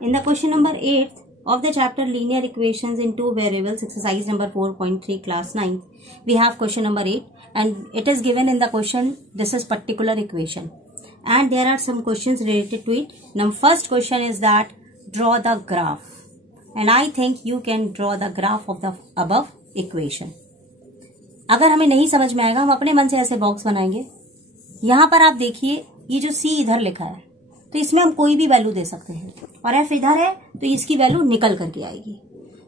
In the question number 8 of the chapter linear equations in two variables, exercise number 4.3 class 9, we have question number 8 and it is given in the question, this is particular equation and there are some questions related to it. Now first question is that draw the graph and I think you can draw the graph of the above equation. अगर हमें नहीं समझ में आएगा हम अपने मन से ऐसे बॉक्स बनाएंगे. यहाँ पर आप देखिए ये जो C इधर लिखा है तो इसमें हम कोई भी वैल्यू दे सकते हैं और F इधर है तो इसकी वैल्यू निकल करके आएगी.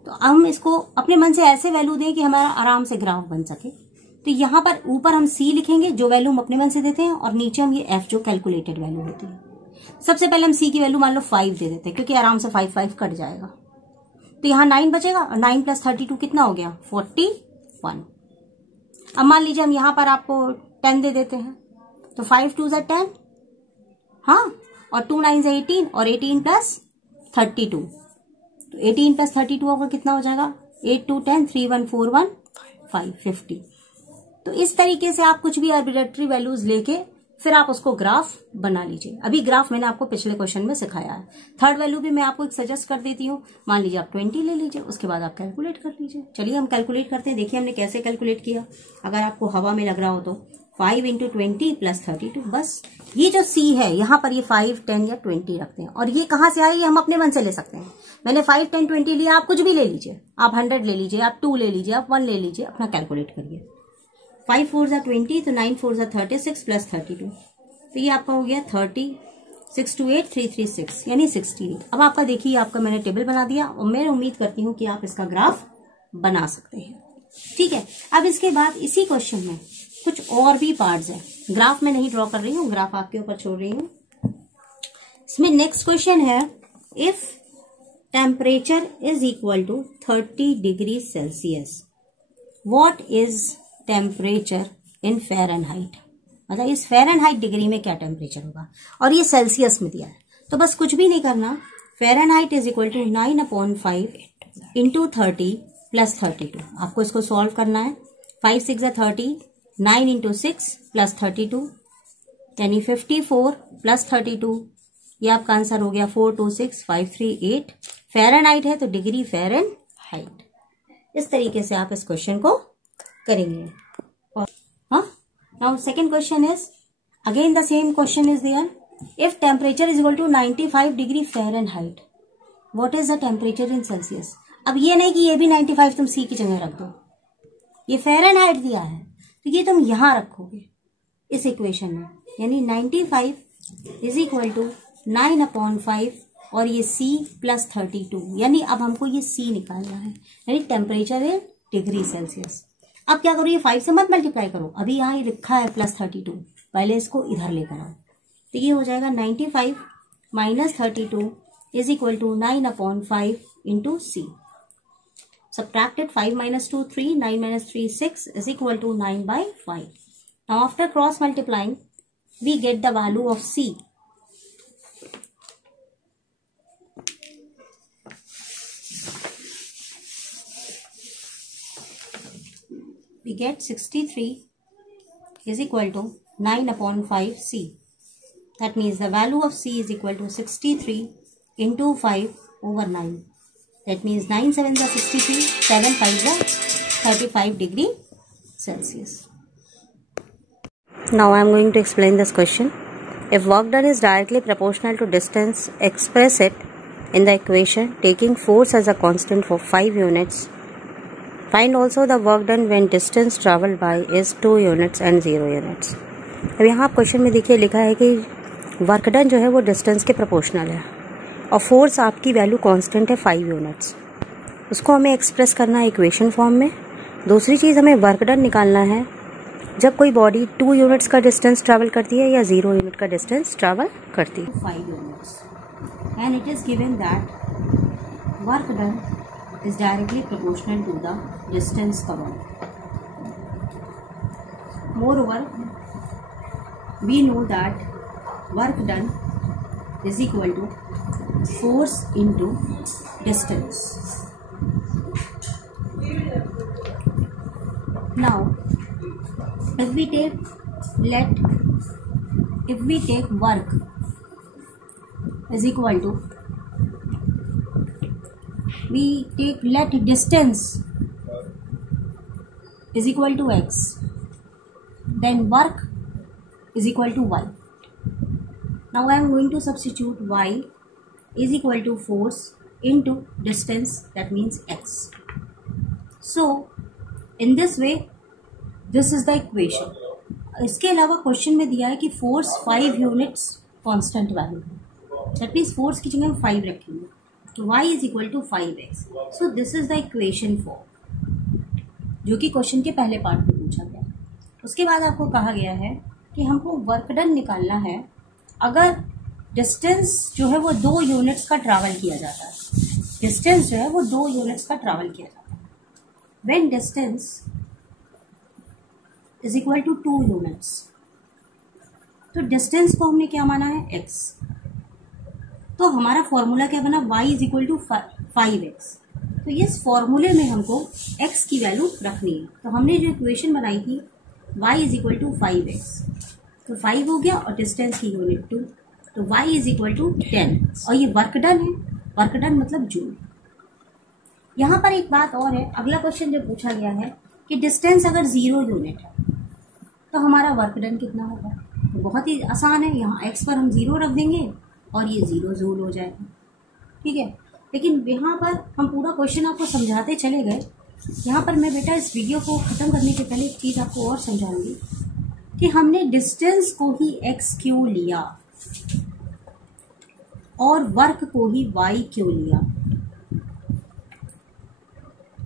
तो हम इसको अपने मन से ऐसे वैल्यू दें कि हमारा आराम से ग्राफ बन सके. तो यहाँ पर ऊपर हम C लिखेंगे जो वैल्यू हम अपने मन से देते हैं और नीचे हम ये F जो कैलकुलेटेड वैल्यू होती है. सबसे पहले हम C की वैल्यू मान लो 5 दे देते हैं क्योंकि आराम से 5 कट जाएगा. तो यहाँ 9 बचेगा और 9 + 32 कितना हो गया 41. अब मान लीजिए हम यहाँ पर आपको 10 दे देते हैं तो 5 2 = 10, हाँ, और 2 9 = 18 और 18 + 32 तो 18 + 32 होगा कितना हो जाएगा 8 2 10 3 1 4 1 5 50. तो इस तरीके से आप कुछ भी आर्बिट्रेरी वैल्यूज लेके फिर आप उसको ग्राफ बना लीजिए. अभी ग्राफ मैंने आपको पिछले क्वेश्चन में सिखाया है. थर्ड वैल्यू भी मैं आपको एक सजेस्ट कर देती हूँ. मान लीजिए आप 20 ले लीजिए, उसके बाद आप कैलकुलेट कर लीजिए. चलिए हम कैलकुलेट करते हैं. देखिए हमने कैसे कैलकुलेट किया. अगर आपको हवा में लग रहा हो तो 5 × 20 + 32. बस ये जो C है यहाँ पर ये 5 10 या 20 रखते हैं और ये कहाँ से आए ये हम अपने मन से ले सकते हैं. मैंने 5 10 20 लिया, आप कुछ भी ले लीजिए. आप 100 ले लीजिए, आप 2 ले लीजिए, आप 1 ले लीजिए, अपना कैलकुलेट करिए. 5 4 = 20 तो 9 4 = 36 + 32 तो ये आपका हो गया 30. 6 2 8 3 3 6 यानी 68. अब आपका देखिए आपका मैंने टेबल बना दिया और मैं उम्मीद करती हूँ कि आप इसका ग्राफ बना सकते हैं. ठीक है. अब इसके बाद इसी क्वेश्चन में कुछ और भी पार्ट्स हैं. ग्राफ में नहीं ड्रॉ कर रही हूँ, ग्राफ आपके ऊपर छोड़ रही हूँ. इसमें नेक्स्ट क्वेश्चन है if temperature is equal to 30 degree Celsius what is temperature in Fahrenheit. मतलब इस फ़ारेनहाइट डिग्री में क्या टेम्परेचर होगा और ये सेल्सियस में दिया है. तो बस कुछ भी नहीं करना. Fahrenheit is equal to 9/5 × 30 + 32. आपको इसको सॉल्व करना है. 5 6 = 30, 9 × 6 + 32 यानी 54 + 32. ये आपका आंसर हो गया 4 2 6 5 3 8. फ़ारेनहाइट है तो डिग्री फ़ारेनहाइट. इस तरीके से आप इस क्वेश्चन को करेंगे. और हाँ, now second question is again the same question is there. If temperature is equal to 95 degree Fahrenheit what is the temperature in Celsius. अब ये नहीं कि ये भी 95 तुम C की जगह रख दो. ये फ़ारेनहाइट दिया है तो ये तुम यहां रखोगे इस इक्वेशन में. यानी 95 इज इक्वल टू 9/5 और ये C + 32 यानी अब हमको ये C निकालना है यानी टेम्परेचर इन डिग्री सेल्सियस. अब क्या करो ये 5 से मत मल्टीप्लाई करो. अभी यहाँ ये लिखा है +32, पहले इसको इधर लेकर आओ. तो ये हो जाएगा 95 - 32 is equal to 9/5 × C. Subtracted 5 - 2 3, 9 - 3 6 is equal to 9/5. Now after cross multiplying we get the value of C. We get 63 is equal to 9/5 C. That means the value of C is equal to 63 × 5/9. That means 9 7 = 63, 7 5 = 35 degree Celsius. Now I am going to explain this question. If work done is directly proportional to distance, express it in the equation taking force as a constant for 5 units. Find also the work done when distance traveled by is 2 units and 0 units. अब यहाँ question में देखिए लिखा है कि work done जो है वो डिस्टेंस के प्रोपोर्शनल है और फोर्स आपकी वैल्यू कांस्टेंट है 5 यूनिट्स. उसको हमें एक्सप्रेस करना है इक्वेशन फॉर्म में. दूसरी चीज़ हमें वर्क डन निकालना है जब कोई बॉडी 2 यूनिट्स का डिस्टेंस ट्रैवल करती है या 0 यूनिट का डिस्टेंस ट्रैवल करती है. 5 units and it is given that work done is directly proportional to the distance covered. Moreover we know that work done is equal to force into distance. Now if we take work is equal to we take let distance is equal to x, then work is equal to y. Now I am going to substitute y is equal to force into distance, that means x. So in this way this is the equation. इसके अलावा question में दिया है कि force 5 units constant value है, that means force की जगह हम 5 रखेंगे, तो y is equal to 5x. So this is the equation 4, जो कि क्वेश्चन के पहले पार्ट में पूछा गया. उसके बाद आपको कहा गया है कि हमको वर्क डन निकालना है अगर डिस्टेंस जो है वो 2 यूनिट्स का ट्रैवल किया जाता है. डिस्टेंस जो है वो 2 यूनिट्स का ट्रैवल किया जाता है. When distance is equal to 2 units, तो डिस्टेंस को हमने क्या माना है x, तो हमारा फॉर्मूला क्या बना y is equal to 5x. तो इस फॉर्मूले में हमको x की वैल्यू रखनी है. तो हमने जो इक्वेशन बनाई थी y is equal to 5x, तो 5 हो गया और डिस्टेंस की यूनिट 2, तो y इज इक्वल टू 10. और ये वर्क डन है, वर्क डन मतलब जूल. यहाँ पर एक बात और है, अगला क्वेश्चन जो पूछा गया है कि डिस्टेंस अगर 0 यूनिट है तो हमारा वर्क डन कितना होगा. तो बहुत ही आसान है, यहाँ x पर हम 0 रख देंगे और ये 0 जूल हो जाएगा. ठीक है, लेकिन यहाँ पर हम पूरा क्वेश्चन आपको समझाते चले गए. यहाँ पर मैं बेटा इस वीडियो को ख़त्म करने के पहले एक चीज़ आपको और समझाऊंगी कि हमने डिस्टेंस को ही x क्यों लिया और वर्क को ही y क्यों लिया.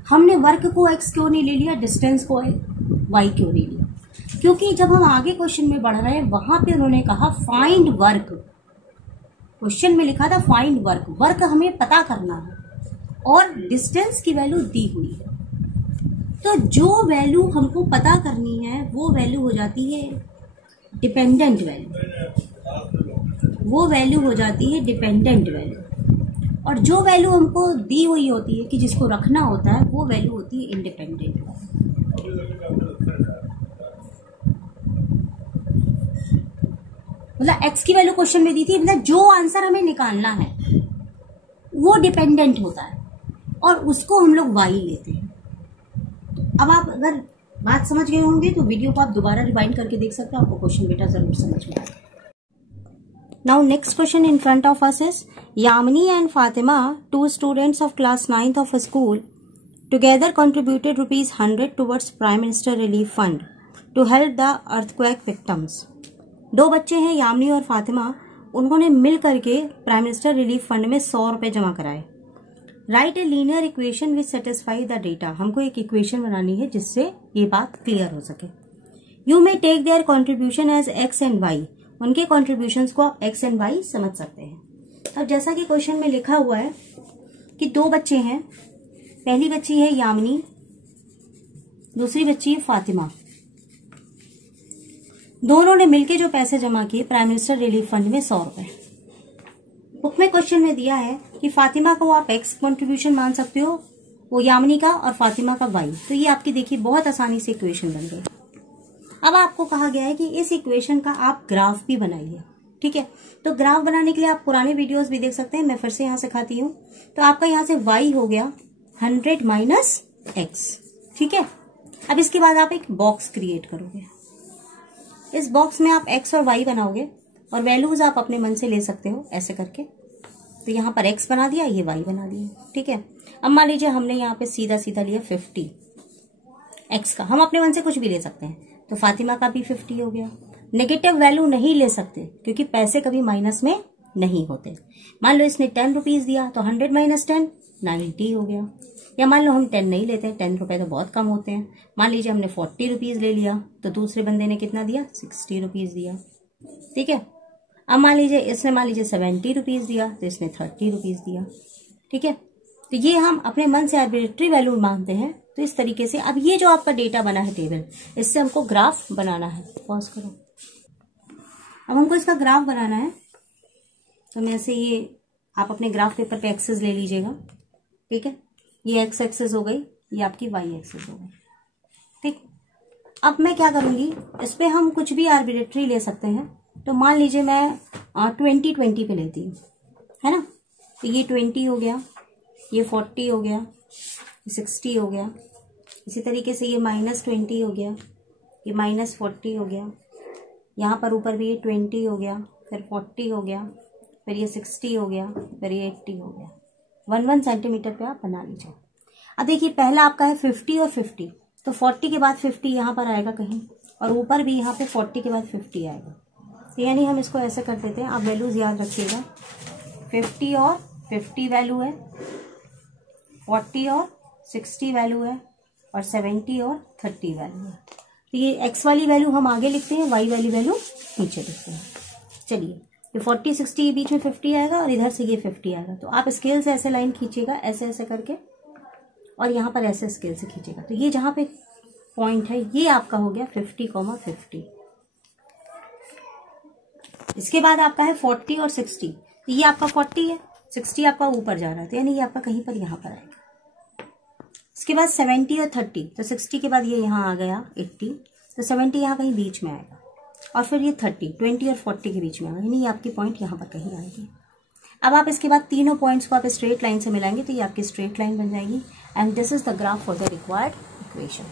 हमने वर्क को x क्यों नहीं ले लिया, डिस्टेंस को y क्यों नहीं लिया, क्योंकि जब हम आगे क्वेश्चन में बढ़ रहे हैं वहां पे उन्होंने कहा फाइंड वर्क. क्वेश्चन में लिखा था फाइंड वर्क, वर्क हमें पता करना है और डिस्टेंस की वैल्यू दी हुई है. तो जो वैल्यू हमको पता करनी है वो वैल्यू हो जाती है डिपेंडेंट वैल्यू, वो वैल्यू हो जाती है डिपेंडेंट वैल्यू. और जो वैल्यू हमको दी हुई होती है कि जिसको रखना होता है वो वैल्यू होती है इंडिपेंडेंट वैल्यू. मतलब x की वैल्यू क्वेश्चन में दी थी, मतलब जो आंसर हमें निकालना है वो डिपेंडेंट होता है और उसको हम लोग y लेते हैं. अब आप अगर बात समझ गए होंगे तो वीडियो को आप दोबारा रिवाइंड करके देख सकते हो, आपको क्वेश्चन बेटा जरूर समझ में आएगा. Now next question in front of us is Yamini and Fatima, 2 students of class 9th of a school, together contributed ₹100 towards prime minister relief fund to help the earthquake victims. 2 बच्चे हैं यामिनी और फातिमा, उन्होंने मिल करके प्राइम मिनिस्टर रिलीफ फंड में 100 रुपए जमा कराए. Right a linear equation which satisfy the data. हमको एक इक्वेशन बनानी है जिससे ये बात क्लियर हो सके. You may take their contribution as x and y. उनके कॉन्ट्रीब्यूशंस को आप x एंड y समझ सकते हैं. अब जैसा कि क्वेश्चन में लिखा हुआ है कि 2 बच्चे हैं, पहली बच्ची है यामिनी, दूसरी बच्ची है फातिमा. दोनों ने मिलके जो पैसे जमा किए प्राइम मिनिस्टर रिलीफ फंड में 100 रुपए. बुक में क्वेश्चन में दिया है कि फातिमा को आप x कंट्रीब्यूशन मान सकते हो, वो यामिनी का, और फातिमा का y. तो ये आपकी देखिए बहुत आसानी से इक्वेशन बन गई. अब आपको कहा गया है कि इस इक्वेशन का आप ग्राफ भी बनाइए. ठीक है, तो ग्राफ बनाने के लिए आप पुराने वीडियोस भी देख सकते हैं, मैं फिर से यहाँ सिखाती हूँ. तो आपका यहाँ से y हो गया 100 माइनस x. ठीक है, अब इसके बाद आप एक बॉक्स क्रिएट करोगे. इस बॉक्स में आप x और y बनाओगे और वैल्यूज आप अपने मन से ले सकते हो ऐसे करके. तो यहाँ पर x बना दिया, ये y बना दिया. ठीक है, अब मान लीजिए हमने यहाँ पे सीधा सीधा लिया 50 x का, हम अपने मन से कुछ भी ले सकते हैं. तो फातिमा का भी 50 हो गया. नेगेटिव वैल्यू नहीं ले सकते क्योंकि पैसे कभी माइनस में नहीं होते. मान लो इसने 10 रुपीज दिया तो 100 माइनस 10 90 हो गया. या मान लो हम 10 नहीं लेते, 10 रुपए तो बहुत कम होते हैं. मान लीजिए हमने 40 रुपीज ले लिया तो दूसरे बंदे ने कितना दिया, 60 रुपीज दिया. ठीक है, अब मान लीजिए इसने 70 रुपीज दिया तो इसने 30 रुपीज दिया. ठीक है, तो ये हम अपने मन से आर्बिट्रेरी वैल्यू मानते हैं. तो इस तरीके से अब ये जो आपका डेटा बना है टेबल, इससे हमको ग्राफ बनाना है. पॉज करो. अब हमको इसका ग्राफ बनाना है, तो मैं से ये आप अपने ग्राफ पेपर पे एक्सेस ले लीजिएगा. ठीक है, ये एक्स एक्सेस हो गई, ये आपकी वाई एक्सेस हो गई. ठीक, अब मैं क्या करूंगी, इस पे हम कुछ भी आर्बिट्रेरी ले सकते हैं. तो मान लीजिए मैं 20 पे लेती हूँ, है ना. तो ये 20 हो गया, ये 40 हो गया, 60 हो गया, इसी तरीके से ये -20 हो गया, ये -40 हो गया, यहाँ पर ऊपर भी ये 20 हो गया, फिर 40 हो गया, फिर ये 60 हो गया, फिर ये 80 हो गया। 1 सेंटीमीटर पे आप बना लीजिए। अब देखिए पहला आपका है 50 और 50, तो 40 के बाद 50 यहाँ पर आएगा कहीं, और ऊपर भी यहाँ पे 40 के बाद 50 आएगा। तो यानी हम इसको ऐसे कर देते हैं, आप वैल्यूज याद रखिएगा, 50 और 50 वैल्यू है, 40 और 60 वैल्यू है, और 70 और 30 वैल्यू है। तो ये x वाली वैल्यू हम आगे लिखते हैं, y वाली वैल्यू नीचे लिखते हैं। चलिए, ये 40 60 के बीच में 50 आएगा और इधर से ये 50 आएगा। तो आप स्केल से ऐसे लाइन खींचिएगा, ऐसे ऐसे करके, और यहाँ पर ऐसे स्केल से खींचेगा। तो ये जहाँ पे पॉइंट है ये आपका हो गया 50,50। इसके बाद आपका है 40 और 60, तो ये आपका 40 है, 60 आपका ऊपर जा रहा है, तो यानी ये आपका कहीं पर यहाँ पर आएगा। इसके बाद 70 और 30, तो 60 के बाद ये यहाँ आ गया 80, तो 70 यहाँ कहीं बीच में आएगा, और फिर ये 30, 20 और 40 के बीच में आएगा, यानी ये आपकी पॉइंट यहाँ पर कहीं आएगी। अब आप इसके बाद तीनों पॉइंट्स को आप स्ट्रेट लाइन से मिलाएंगे, तो ये आपकी स्ट्रेट लाइन बन जाएगी। And this is the graph for the required equation.